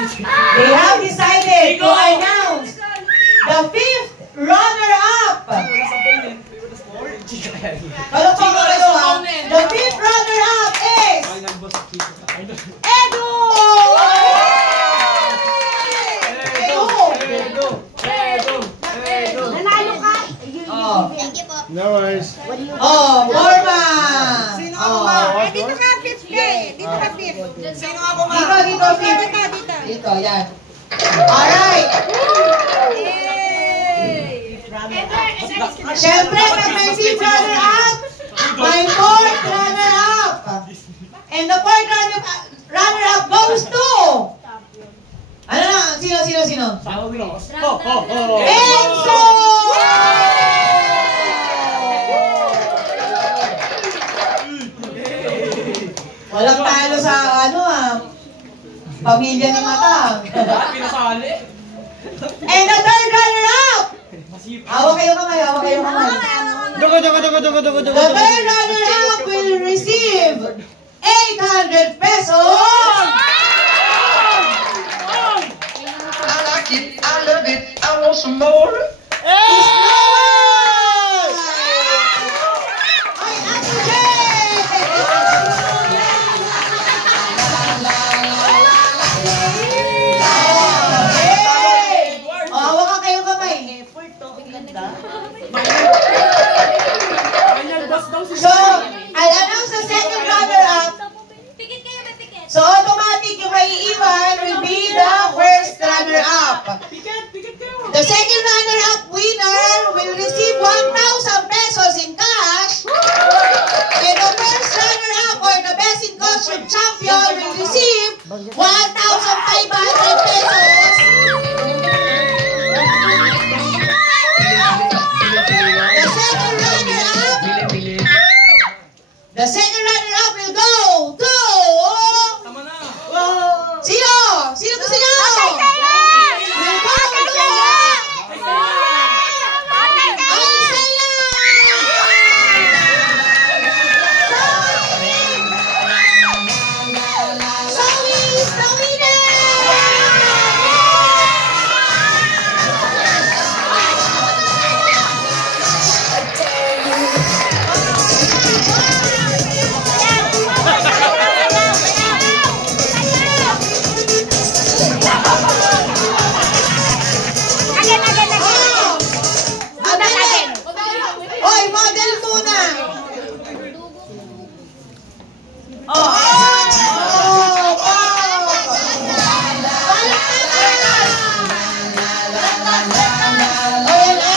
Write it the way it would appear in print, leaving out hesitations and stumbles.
They have decided to announce the 5th runner-up. The 5th runner-up is Edu! Nanalo ka? No worries. Borma! Sino ako ba? Dito ka, 5th eh. Dito ka, 5th. Sino ako ba? Dito, 5th. Dito, yan. Alright! Siyempre, pag may 5th runner-up, may 4th runner-up. And the 4th runner-up goes to... Ano na? Sino? Enzo! Walang talo sa pamilya ni Matang. And the 3rd runner-up! Hawak kayo kamay. The 3rd runner-up will receive 800 pesos!